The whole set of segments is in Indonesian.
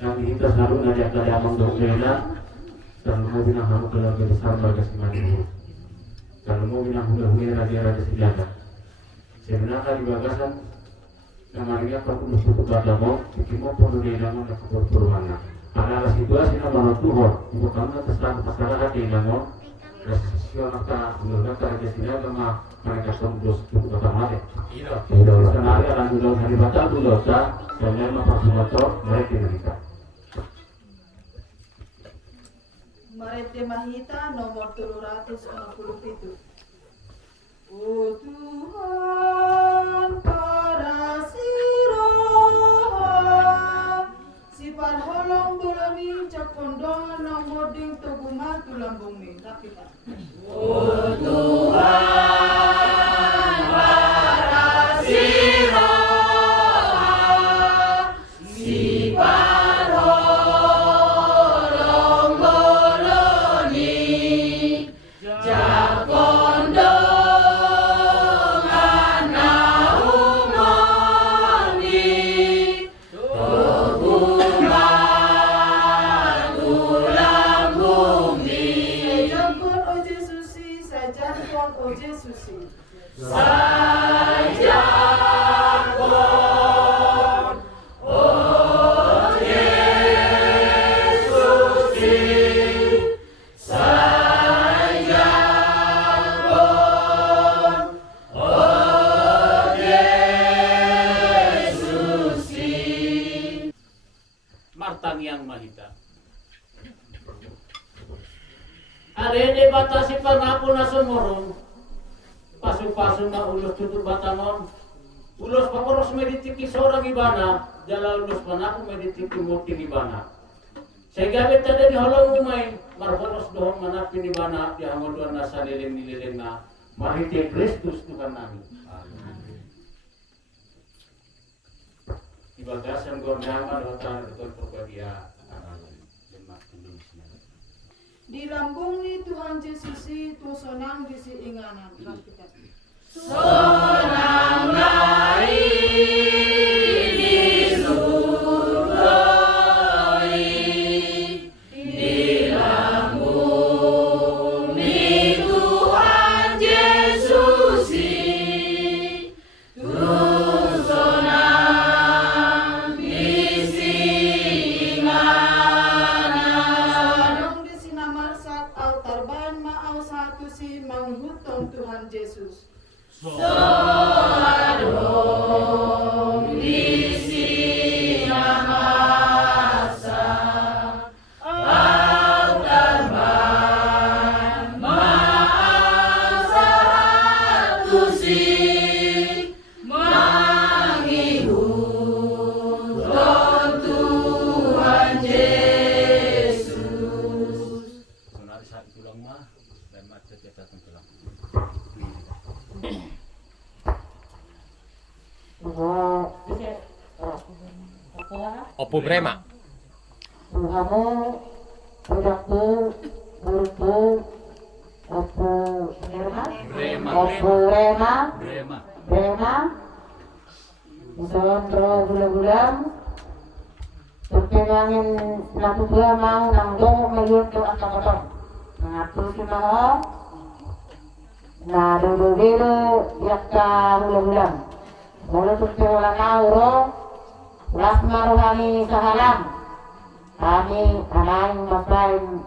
Kami kita selalu ngajak kalian mendokternya dan mau bilang kamu keluarga besar bagi semua. Kalau mau bilang hula-hula raja-raja sejagat. Sebenarnya di bagasan namanya kalau tutup badamo, bikin mau perlu dalam dan keperluannya. Karena situasi nama Tuhan, bukan terserah masalah hati dalam. Siapa menurut raja sejagat sama mereka tembus tutup badamo. Tidak. Sebenarnya akan dulu hari baca dulu sah. Kemudian mempasunato mereka. Marete Mahita nomor 367. Oh Tuhan parasiro si parholong boloni cakondongan nomor ding toguma tulang bumi rapita. Oh Tuhan parasiro si parholong boloni cakondongan naumoni toguma tulang bumi. Sajakon o Jesusi, sajakon o Jesusi. Sajakon o Jesusi. Sajakon o Jesusi. Martang yang Mahita. Arene batasi panapun na sumurong. Pasok-pasok na ulos tutup batanon. Ulos paporos meditiki seorang ibana. Jala ulos panapun meditiki muti ibana. Saya gabit ada di holong umay. Marhoros dohong manapin ibana. Di hangoduan na sa liling-nililing na. Mahiti Kristus Tuhan namin. Ibagasan gornama rotan betul perbadia. Di lambung ni Tuhan Yesus itu sonang di siinganan. Sonang nai di surgoi, di lambung ni Tuhan Yesus terus sonang di siinganan. Sonang di sinamarsat au tarban ma au satu si manghutong Tuhan Yesus. Soadong di sinamasa au tarban maau satu si manghutong Tuhan Yesus. Sunari saat tulang mah dan macet kita tulang. Opo Brema. Kamu udahku buku opo Brema, opo Rema, Brema, Sondro bulan-bulan, perkenangan laku gua mau nanggo mayut tu atau potong, mengatur si mau, nah dulu yakka bulan-bulan, mulai perkenalan nauro. Rahmaruhani sahalam kami anaing masain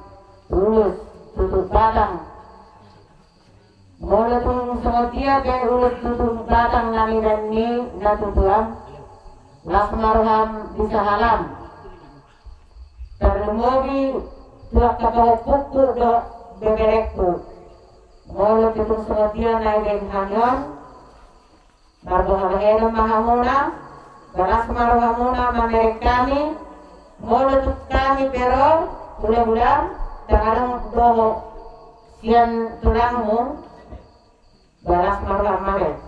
ulus tutup batang mulai pun sengaja ke ulus tutup batang nami dan ni natutuam Rahmaruham di sahalam terlemogi tuak kapopukku do beberekku mulai pun sengaja naik dan hanyon barbohahena mahamuna Balas maruhamuna mamerek kami, mulut kami pero bulan-bulan tangan doho sian tulangmu balas maruham mamerek.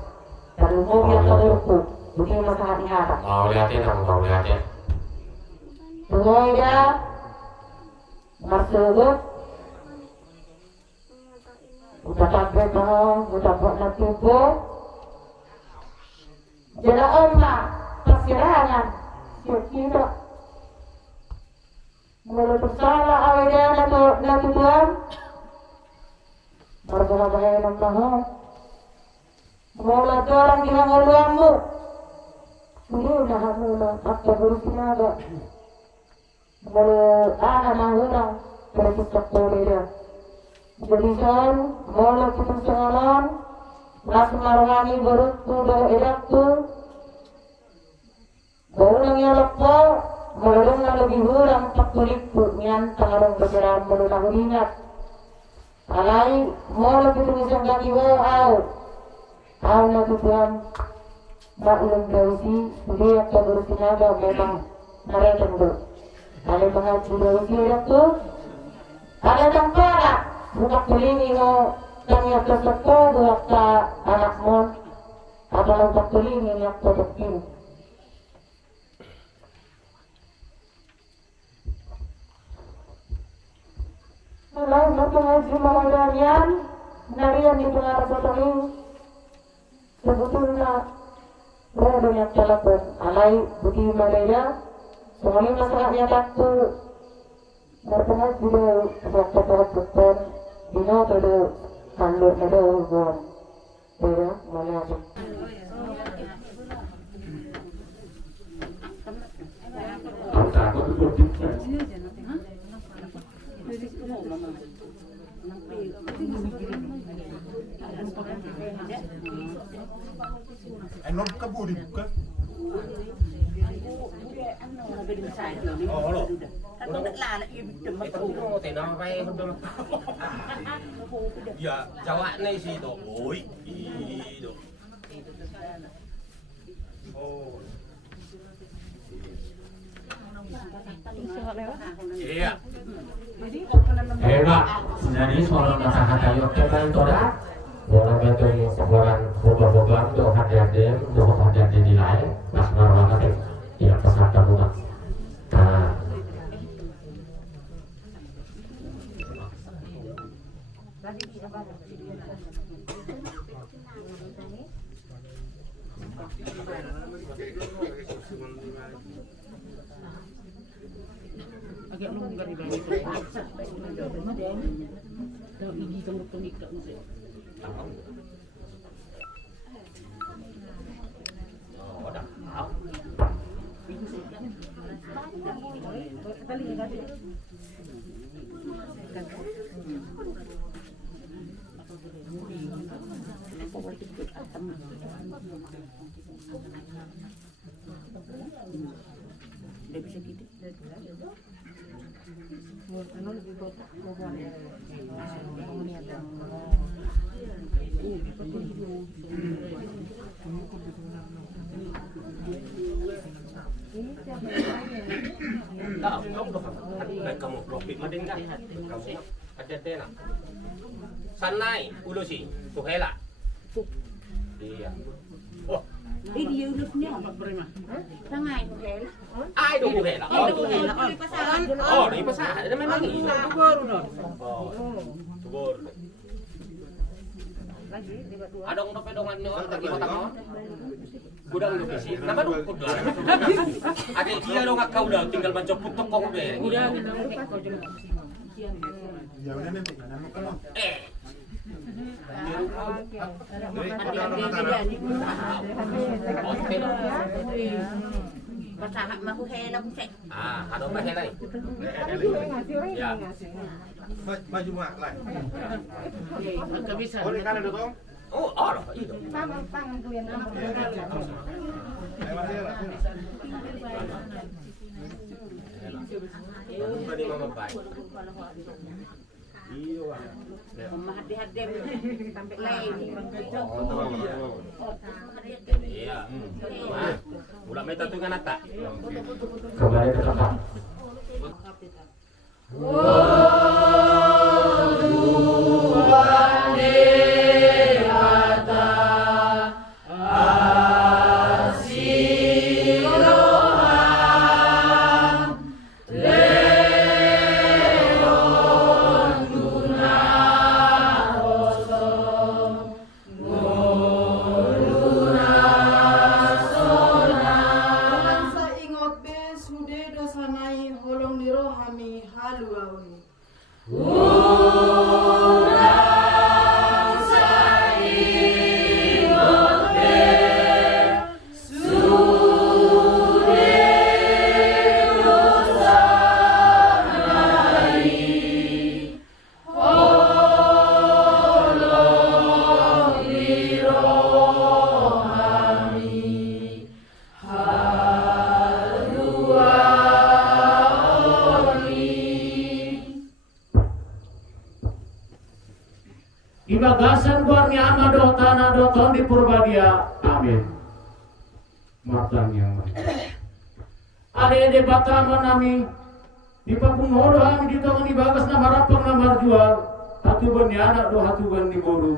Terumum yang keburku, bukan masalah diharap. Mau lihatin aku mau lihatin. Tunggu marsudut, udah sampai dong, udah buat natubo. Jala oma. Kasirangan, kita Mulut salah awalnya natu Tuhan. Berbahaya ng mahal. Mula orang di hanguluanmu. Hindi unahan mula at pagurusinaga. Mula mahunang persisak tulira. Jadi son, mula kitang sangalan. Nas marwani berut tudah edak tu. Baulang yalak po. Mulung na lebih hurang pakulik po niyan tangarang bergerak mulunang ingat. Alay, mula kitang isang gagiwa aw na tutuan maulong gawisi, hindi at pagurusinaga memang naretan do. Alay mga gawisi edak tu. Alay tang para. Budak tulingi mo kami at sasakto budak sa anak mo. At alang tulingi niya produkin. Alay, matungay si mga ganyan. Nariyan di pengarap sa taling. Sebetulnya berada yang telepon. Alay, budi malaya. Semuanya masalahnya taktu. Bertengah video waktu telepon. Dino pada pandur pada hubungan. Beda malaya. Takut berpikir. Non kaburi bukan? Ya, Jawa nih sih tuh. Oi, itu. Oh. Iya. Hebat. Jadi seorang masyarakat yang kita itu dah. Orang itu seorang boga-boga itu hati-hati nilai. Mas marwah itu tidak pesat bunga. Nah. Agak longgar di bawah. Kalau gigi kamu penikah usai. Oh, dah. Bisa gitu. Kamu profit mading kan? Kamu ada dena. Sanai ulusi, tuhela. Iya. Oh, Dia ulusnya Berima. tangan hel. ai do tuhela. Oh, di pasaran. Oh, di pasar. Ada memang ini. Baru dong. Oh, tubur. Adong do pedongan ni orang lagi otak mau. Gudang do bisi. Nama do kudang. Ada dia do ngak kau dah tinggal baca putok kau udah. Udah. Ya udah nanti nanu kan. Pasahan mah hel aku cek. Ah, ada apa helai? Ya. Baju mak lah. Enggak bisa. Oh, kan ada dong. Oh, ada itu. Ini mama baik. Mama hati-hati sampai lain. Iya. Ulah meta tu kan ata. Kembali ke tempat. Bangsa ingot be sude dosanai mirohami haluauni. Ibagasan guarni amado tanah doton di Purbadia. Amin. Matang yang ade batama nami di papungodo kami di tangan ibagas na marapang na marjual hatuban ni anak do hatuban ni boru.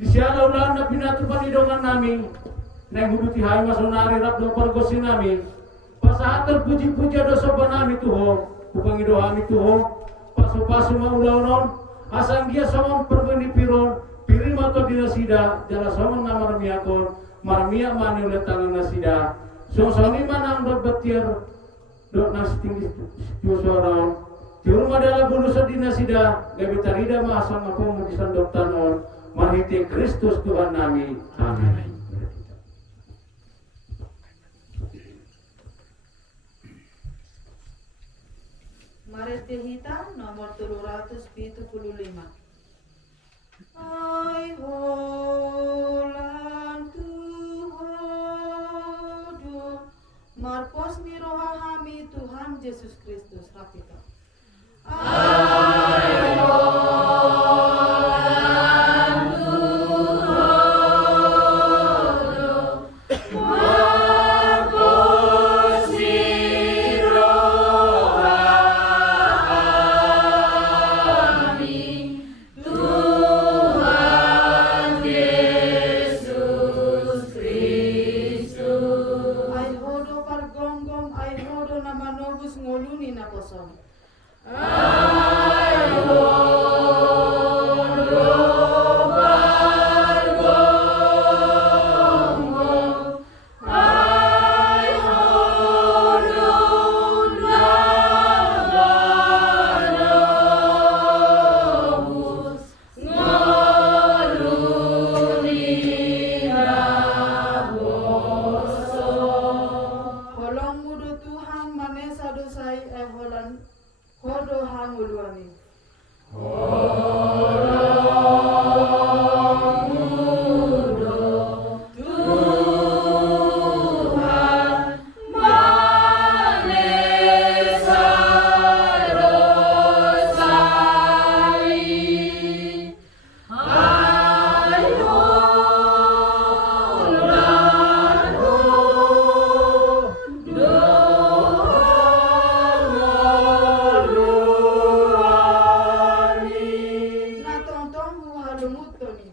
Di siala ulan na pinatupan idongan nami na huduti hay masonari rap do pergosin nami pasahater puji-puji do soban nami tuho upang ido kami tuho pasu-pasu maulaw non asang dia somong perbeni piron piring mato dinasida jala somong namar miakon marmia mani ulet tangan nasida song-songi manang dot betir dot nas tinggi suara di rumah dalam bulu sedina sida gabi tarida masang apa mudisan dok tanon marhiti Kristus Tuhan nami. Amin. Marete Hita nomor 375. Ai holan Tuhan marpos mirohami Tuhan Yesus Kristus Rakita. Ai holan Tuhan marpos mirohami Tuhan Yesus Kristus. Ai hodo pargonggong ai hodo nama nobus ngoluni na kosong. Ai hodo pargonggong ai hodo namanobus ngoluni raboso. Holong mudo Tuhan manesa dosai holan hodo hanguluani. Tuhan manesa dosai ai holan ngoluani Na tong hu halumutoni.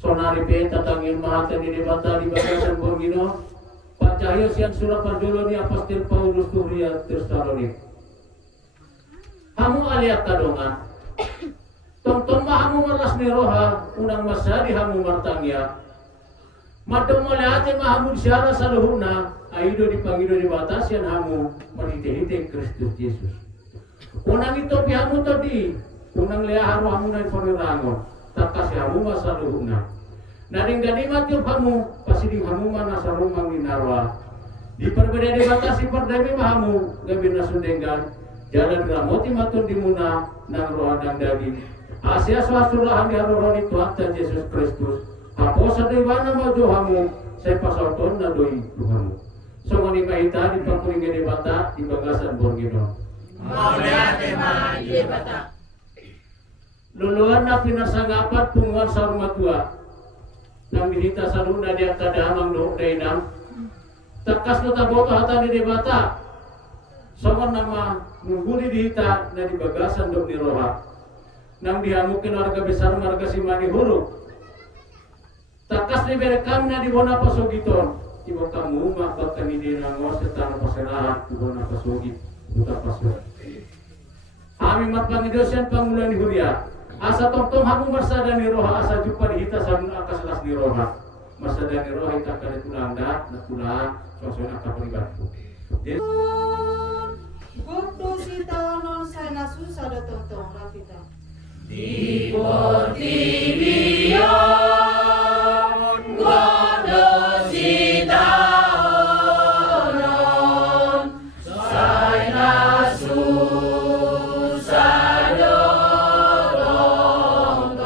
Sonari pe tatangin mahatan di debata di bagasan Borgino Pacahyo sian surat parjolo ni Apostol Paulus Turia Tesalonik. Hamu aliat kadongan tong mahamu maras ni roha unang masadi hamu martangya madong maliate mahamu syara saluhuna aido dipangido di batas yan hamu manite-hite Kristus Yesus. Unang ito pihamu tadi unang leaharu hamu na ipanirangon takas hamu masaluhuna naring ganimat yung hamu pasiding hamu manasa rumang ninarwa di perbeda di batas ipardami mahamu gabi na sundenggan jalan gramoti matun di muna nang roha dan daging Asia swasurahan di haruran itu Tuhan Yesus Kristus haposa dewana maju hamu saya pasauton na doi Tuhanmu so ngani mahita di pangkulingan di bata di bagasan Borgino Mauliate ma di bata luluan na pinasagapat punguan sa rumah tua nang dihita sa luna di akadamang doon dainang takas na taboto hata di bata soman nama mengguli dihita na di bagasan doon ni roha nang dihamukin warga besar marga simani huruf takas ni berekam na di bona pasogiton ibo kamu mah bakal ini nangos setang anak Tuhan apa sogi buta paswa. Ami mat pangidosian pangulan huria. Asa tong hamu masadani roha asa jumpa di hita sabun akas las di roha. Masadani roha hita kare tulangda na tulang sosona kapalibatku. Gurdu sita non sana susah ada tong Rafita. Di Portivion godo sita onon saina susah dodong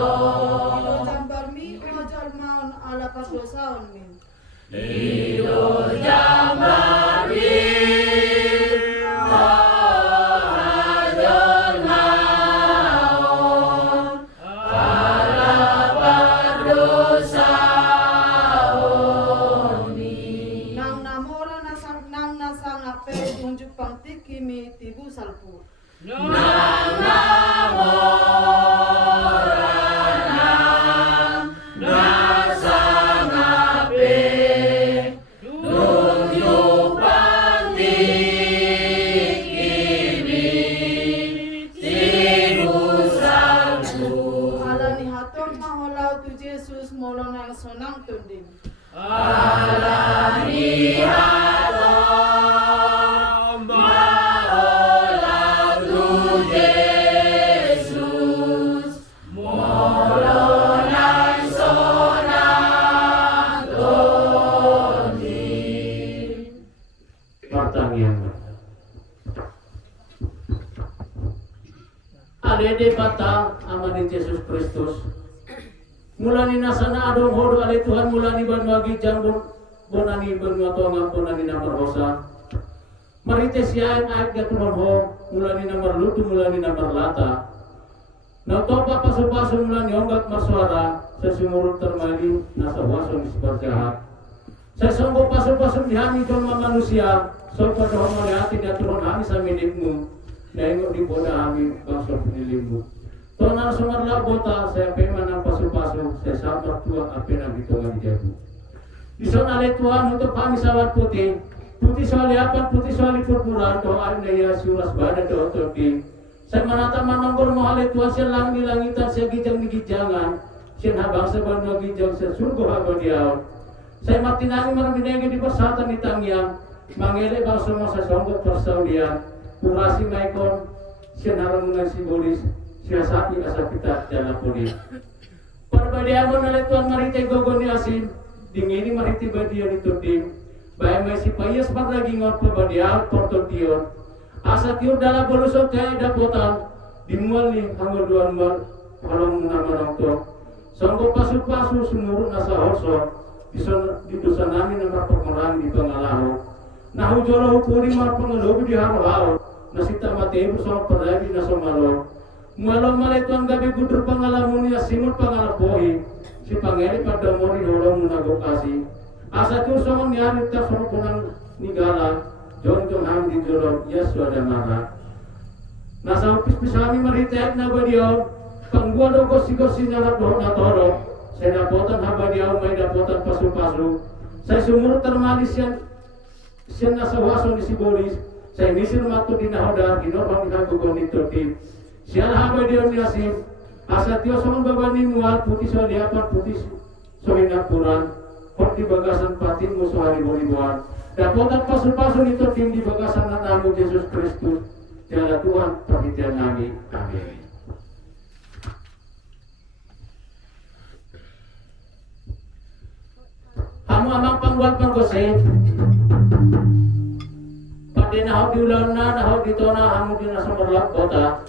Ilo jambar mi ojol maun ala pasosaon min. Ilo jamari Kimi tibu salpu. Alani hatom maholau tu Yesus molona sonang tundim. Alani hatom maholau tu Yesus molona sonang tundim. Pertanyaan. Adede bata amanin Yesus Kristus. Mulani nasana adong hodo ale Tuhan mulani banwagi jambon bonani banwa tonga bonani namar hosa. Marite siain aib ya Tuhan ho mulani namar lutu mulani namar lata. Na topa pasu-pasu mulani onggak maswara sesumurut termali nasa waso di sebarjahat. Sesungguh pasu-pasu dihami jolma manusia sopa dohong hati ya Tuhan hami samidikmu. Nengok di boda kami bangsa penilimu. Tonar sumarlah bota saya peman ang pasu-pasu saya sabar tua api nang hitungan jabu. Ison ale Tuhan untuk kami sawat putih. Putih soali apa putih soali purpuran doa na ya suras badan doa topi. Saya menata manonggor mo ale Tuhan siya lang di langitan siya gijang di gijangan. Siya habang sa banwa gijang sa surgo haba diaw. Saya mati nani marabinegi di pasatan ni tangyang. Mangele bangsa mo sa songgot persaudian. Kurasi maikon siya naramungan simbolis siya sapi asa kita jalan polis. Perbadian mo na Tuhan marite gogon ni asin dingini marite badian itu tim. Bae may si payas paglagingon perbadian portotion. Asa tiur dalam bolusok kaya dapotan dimual ni hanggo duan mal kalong naman to. Sanggo pasu-pasu sumurut nasa horso di dosa namin ang pagmarang di pangalaho. Nahujolo puri mar pangalobi di haro-haro. Nasita matebo sa padabi na sumalo. Mualo malito ang gabi gudur pangalamun niya simul pangalapohi. Si Pangeli pada mori holong munagokasi. Asa tu somong niyari ta sono punang nigala. Jon ham di jolong Yesu ada mara. Nasa upis pisami maritek na badiyaw. Pangguwa do gosi-gosi na doon na toro. Sa napotan habadiyaw may napotan pasu-pasu. Sa sumurot termalis yan. Siya nasa waso ni Sibolis. Saya misir matu di nahoda ginorong dikagugon itu tim. Sial haba dia niasim. Asa tio somon babani mual putih soali apa putih sohina puran. Hot di bagasan patin musuh hari bolibuan. Dapotan pasu-pasu itu tim di bagasan namu Yesus Kristus. Tiada Tuhan perhatian kami. Amin. Kamu amang pangguat panggosin. Nahaw di ulan na, nahaw dito na, hamog yun na sa marlak kota.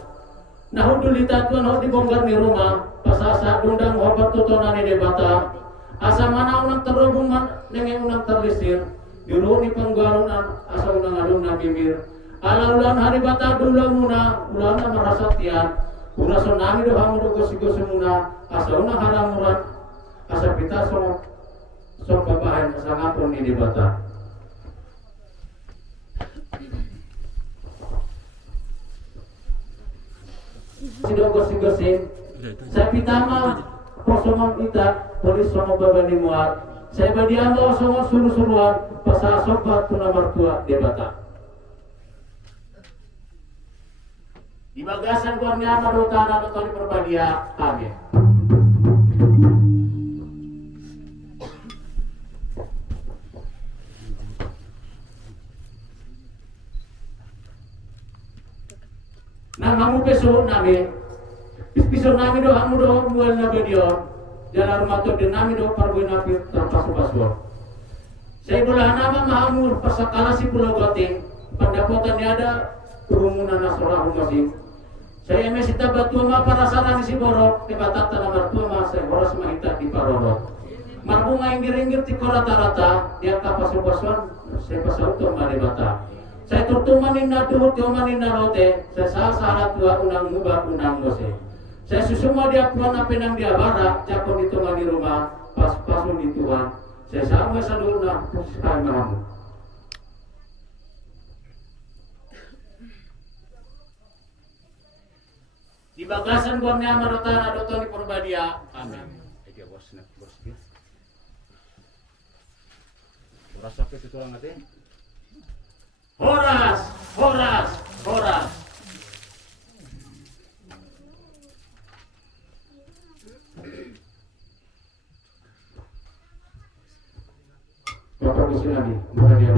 Nahaw dulita tuan, nahaw di bonggar ni rumah. Pasasa, dundang, hobat tuto na ni debata. Asa mana unang terhubung man, nengeng unang terlisir. Yuro ni panggalon asa unang alun na bimir. Ala ulan hari bata dula muna, ulan na marasat yan. Urason nami do hamog do gosi-gosi muna. Asa unang haramuran, asa pita so babahan, asa ngapon ni debata. Sigos-sigosin sa pitama posomong itak polis somo babani muat sa ibadiano somo suru-suruan pasasok at tunamartua debata Di bagasan kurnia madutan atau tali perbadia. Amin. Nah, kamu besok nami, besok nami do kamu do buat nabi dia, jalan rumah tu dia nami do perbuat nabi terpasu-pasu. Saya bola nama mahamur pasakala si Pulau Gating, pendapatannya ada kerumunan nasional masing. Saya masih tabat tua ma para sarang si borok, kebatatan nomor tua ma saya boros mahita di parorot. Marbunga inggir-inggir ti rata-rata, dia kapasu-pasuan, saya pasal tu ma bata. Saya turtumanin na tuhut yomanin na rote, saya salah tua unang mubah unang mose. Saya susuma dia puan apenang dia bara, jakon itu di rumah, pas-pasun di Tuhan. Saya sama sadul na sekali mahamu. Di bagasan guamnya marotan adoton di Purbadia. Amin. Rasak itu orang ngerti? Horas, horas, horas. Bapak kusin lagi, mana dia?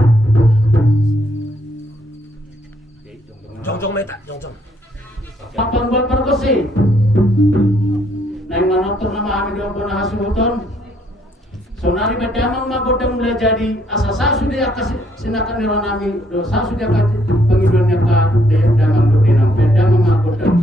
Jong meta, jong. Papan buat perkusi. Neng manonton nama kami doang pernah hasuton. Sonari bedamang magodang mulai jadi asa saya sudah kasih sinakan nilai nami dosa sudah kasih pengiduannya ke damang do dinam bedamang magodang.